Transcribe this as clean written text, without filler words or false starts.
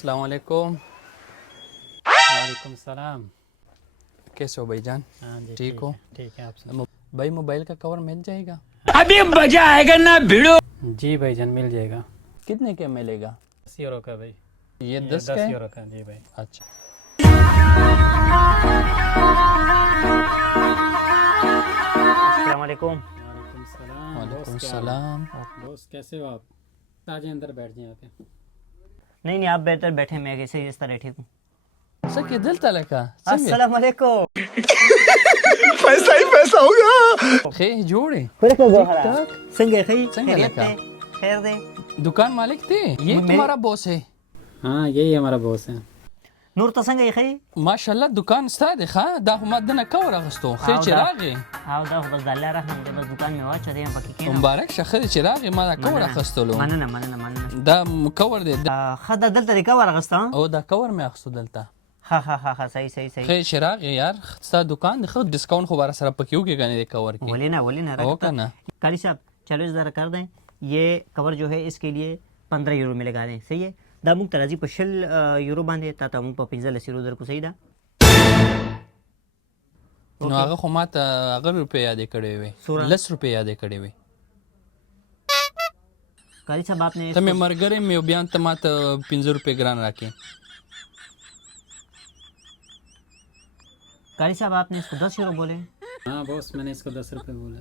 अस्सलाम वालेकुम। वालेकुम सलाम। कैसे हो भाईजान? हाँ जी ठीक हो? ठीक है। आप सुनाओ। भाई मोबाइल का कवर मिल जाएगा? अभी मजा आएगा ना भिड़ो। जी भाईजान मिल जाएगा। कितने का मिलेगा? 10 यूरो का भाई। ये 10 का 10 है? यूरो का जी भाई। अच्छा। अस्सलाम वालेकुम। वालेकुम सलाम। वालेकुम दोस्त क्या हाल सलाम। है? दोस्त कैसे हो आप? ताजे अंदर बैठ जाए यहाँ पे। नहीं नहीं, आप बेहतर बैठे, मैं कैसे इस तरह ठीक हूँ। सके दिल तलका अस्सलाम वालेकुम। पैसा ही पैसा होगा। खे जोड़े संगे खई संगे खैरियत लका। है? खैर दे। दुकान मालिक थे ये मैं- तुम्हारा बॉस है? हाँ यही हमारा बॉस है। नूर तो संगे खई। माशाल्लाह दुकान स्ता देखा दा मदना कवर अगस्तो खे आओ दा। चिरागे आओ दा बस दाल्ला रखना मुझे बस दुकान में वाच दे बाकी के मुबारक शखर चिरागे मा कवर अगस्तो मनना दा कवर दे खदा दलता दे कवर अगस्ता। او دا کور مې اخستو دلته ها صحیح خیر چراغ یار ستا دکان د خو ډسکاؤنट خو بار سره پکې وګی غنې د کور کې वलीना او کنه काली साहब चलो इस जरा कर दें। ये कवर जो है इसके लिए 15 यूरो में लगा दें। सही है दा मुक तराजी पर 10 यूरो बांधे ता मुक पर 15 लसी उधर को सही दा। نو هغه خو ماته هغه روپې یادې کړې وې سوره. 10 روپې یادې کړې وې काली साहब आपने ته مې مرګره مې بیان ته ماته 15 روپې ګران راکې काली साहब आपने इसको 10 यूरो बोले। हाँ बॉस मैंने इसको 10 रुपये बोला।